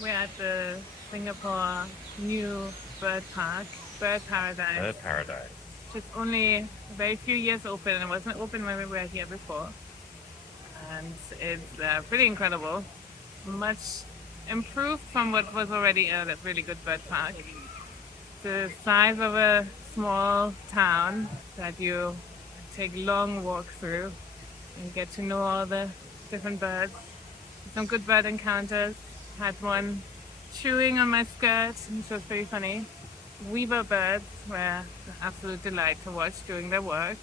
We're at the Singapore new bird park, Bird Paradise. Bird paradise. Just only a very few years open. It wasn't open when we were here before. And it's pretty incredible. Much improved from what was already a really good bird park. The size of a small town that you take long walks through and get to know all the different birds. Some good bird encounters. Had one chewing on my skirt, which was pretty funny. Weaver birds were an absolute delight to watch doing their work.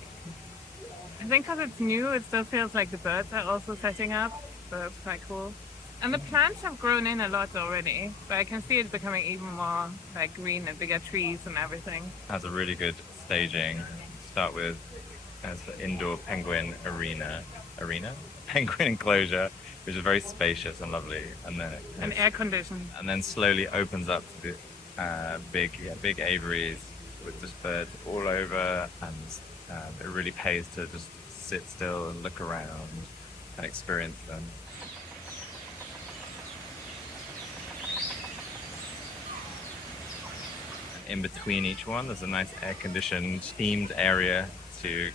I think because it's new, it still feels like the birds are also setting up, so it's quite cool. And the plants have grown in a lot already, but I can see it becoming even more like green and bigger trees and everything. Has a really good staging. Start with as the indoor penguin arena, penguin enclosure, which is very spacious and lovely, and then And air conditioned. and then slowly opens up to the big aviaries with just birds all over, and it really pays to just sit still and look around and experience them. In between each one, there's a nice air-conditioned, themed area to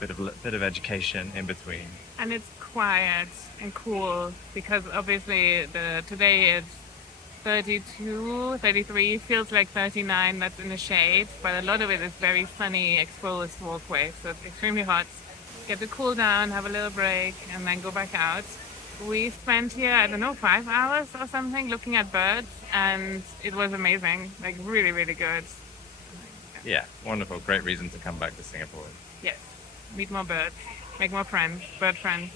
bit of education in between. And it's quiet and cool because obviously today it's 32, 33, feels like 39 that's in the shade, but a lot of it is very sunny, exposed walkway, so it's extremely hot. Get to cool down, have a little break, and then go back out. We spent here, I don't know, 5 hours or something looking at birds, and it was amazing, like really, really good. Yeah, wonderful. Great reason to come back to Singapore. Yes, meet more birds, make more friends, bird friends.